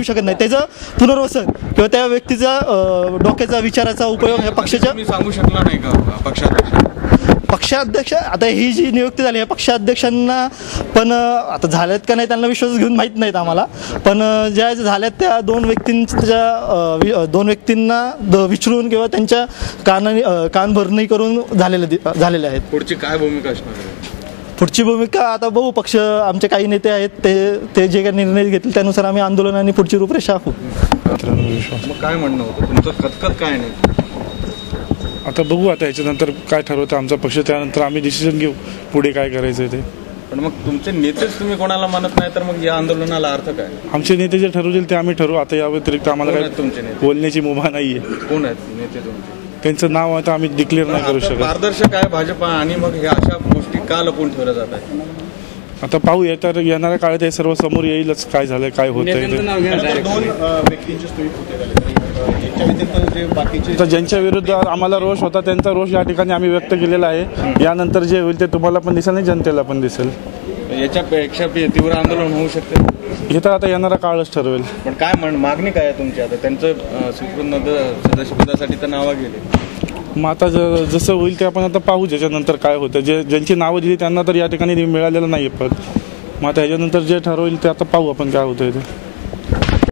येऊ शकत नाही. त्याचं पुनर्वसन किंवा त्या व्यक्तीचा डोक्याचा विचाराचा उपयोग ह्या पक्षाच्या मी सांगू शकला नाही का पक्षाध्यक्ष आता ही जी नियुक्ती झाली आहे पक्षाध्यक्षांना पण आता झाल्यात का नाही त्यांना विश्वास घेऊन माहीत नाहीत आम्हाला, पण ज्या झाल्यात त्या दोन व्यक्तींना विचारून किंवा त्यांच्या कानभरणी करून झालेले आहेत. पुढची काय भूमिका असणार आहे? पुढची भूमिका आता बघू, पक्ष आमचे काही नेते आहेत ते जे काही निर्णय घेतील त्यानुसार आम्ही आंदोलन आणि पुढची रूपरेषा आखू. मग काय म्हणणं होतं तुमचं, खतखत काय नाही? आता बघू, आता याच्यानंतर काय ठरवतं आमचा पक्ष, त्यानंतर आम्ही डिसिजन घेऊ पुढे काय करायचं ते. पण मग तुमचे नेतेच तुम्ही कोणाला मानत नाही तर मग या आंदोलनाला अर्थ काय? आमचे नेते जे ठरवतील ते आम्ही ठरवू. आता या व्यतिरिक्त आम्हाला काय तुमचे नेते बोलण्याची मुभा नाहीये. कोण आहेत नेते तुमचे? त्यांचं नाव आता आम्ही डिक्लेअर नाही करू शकत. पारदर्शक आहे भाजपा आणि मग ह्या अशा गोष्टी का लपवून ठेवल्या जात आहेत? आता पाहू, येणाऱ्या काळात हे सर्व समोर येईलच काय झालंय काय होतंय. तर ज्यांच्या विरुद्ध आम्हाला रोष होता त्यांचा रोष या ठिकाणी आम्ही व्यक्त केलेला आहे. यानंतर जे होईल ते तुम्हाला पण दिसेल आणि जनतेला पण दिसेल. याच्यापेक्षा तीव्र आंदोलन होऊ शकते हे तर आता येणारा काळच ठरवेल. पण काय मागणी काय आहे तुमची? आता त्यांचं सदस्यपदासाठी तर नावं गेले, मग आता जसं होईल ते आपण आता पाहू. ज्याच्यानंतर काय होतं, ज्यांची नावं दिली त्यांना तर या ठिकाणी मिळालेलं नाही पद. मग आता ह्याच्यानंतर जे ठरवेल ते आता पाहू आपण काय होतं ते.